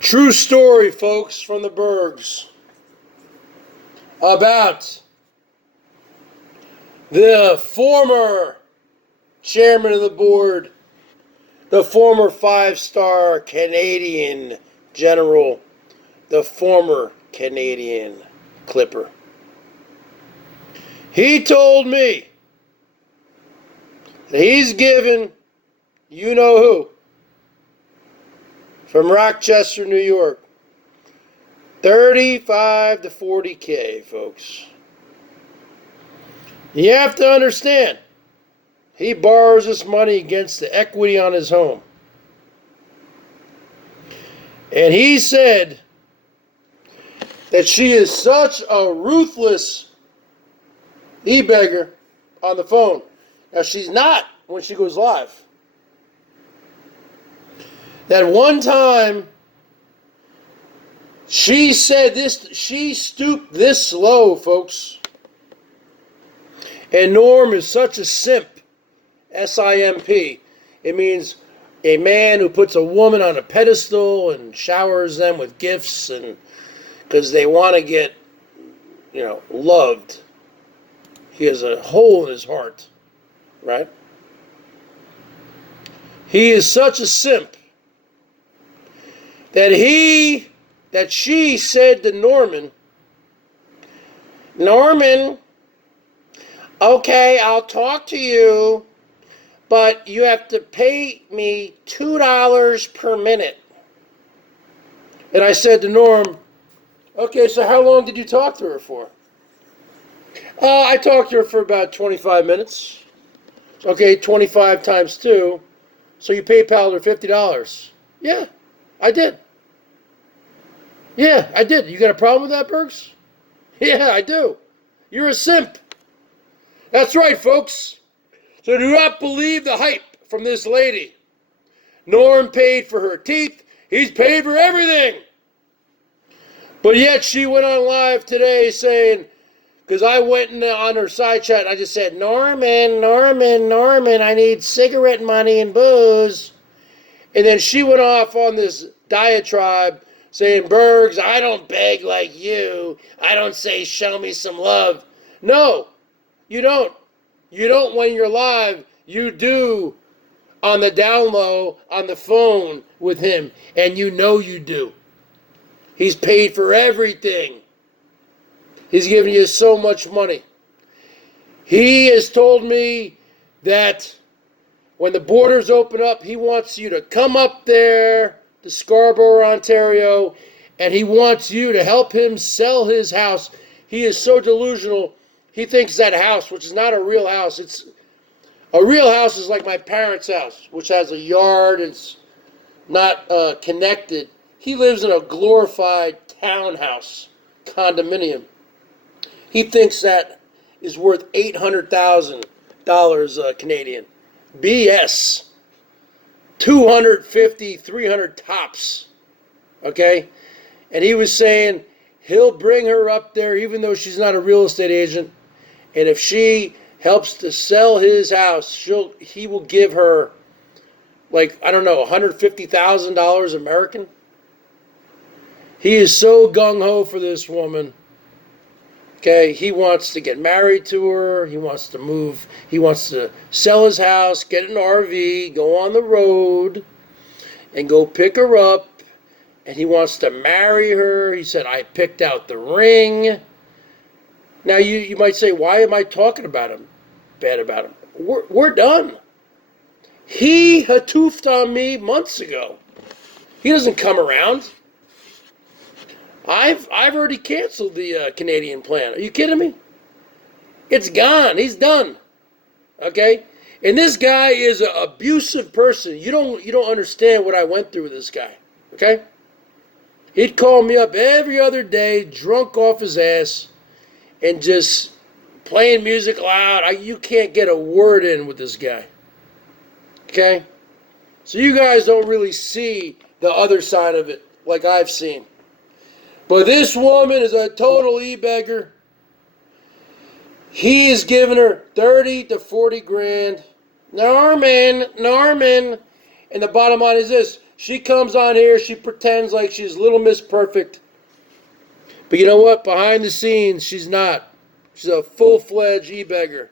True story, folks, from the Bergs about the former chairman of the board, the former five-star Canadian general, the former Canadian Clipper. He told me that he's given you know who from Rochester, New York, 35 to 40K, folks. You have to understand, he borrows this money against the equity on his home. And he said that she is such a ruthless e-beggar on the phone. Now, she's not when she goes live. That one time, she said this, she stooped this low, folks. And Norm is such a simp, S-I-M-P. It means a man who puts a woman on a pedestal and showers them with gifts and because they want to get, loved. He has a hole in his heart, right? He is such a simp that she said to Norman, okay, I'll talk to you, but you have to pay me $2 per minute. And I said to Norm, okay, so how long did you talk to her for? I talked to her for about 25 minutes. Okay, 25 times 2. So you PayPal'd her $50. Yeah, I did. Yeah, I did. You got a problem with that, Bergs? Yeah, I do. You're a simp. That's right, folks. So do not believe the hype from this lady. Norm paid for her teeth. He's paid for everything. But yet she went on live today saying, because I went on her side chat and I just said, Norman, I need cigarette money and booze. And then she went off on this diatribe saying, Bergs, I don't beg like you. I don't say, show me some love. No, you don't. You don't when you're live. You do on the down low, on the phone with him. And you know you do. He's paid for everything. He's giving you so much money. He has told me that when the borders open up, he wants you to come up there to Scarborough, Ontario, and he wants you to help him sell his house. He is so delusional. He thinks that house, which is not a real house, a real house is like my parents' house, which has a yard, it's not connected. He lives in a glorified townhouse condominium. He thinks that is worth $800,000 Canadian. BS. 250, 300 tops. Okay? And he was saying he'll bring her up there even though she's not a real estate agent. And if she helps to sell his house, he will give her $150,000 American. He is so gung-ho for this woman. Okay, he wants to get married to her. He wants to move. He wants to sell his house, get an RV, go on the road, and go pick her up. And he wants to marry her. He said, I picked out the ring. Now, you might say, why am I talking about him? Bad about him. We're done. He hatoofed on me months ago. He doesn't come around. I've already canceled the Canadian plan. Are you kidding me? It's gone. He's done. Okay? And this guy is an abusive person. You don't understand what I went through with this guy. Okay? He'd call me up every other day, drunk off his ass, and just playing music loud. You can't get a word in with this guy. Okay? So you guys don't really see the other side of it like I've seen. But this woman is a total e-beggar. He is giving her 30 to 40 grand. Norman. And the bottom line is this. She comes on here, she pretends like she's Little Miss Perfect. But you know what? Behind the scenes, she's not. She's a full-fledged e-beggar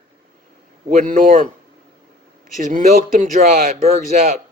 with Norm. She's milked him dry. Berg's out.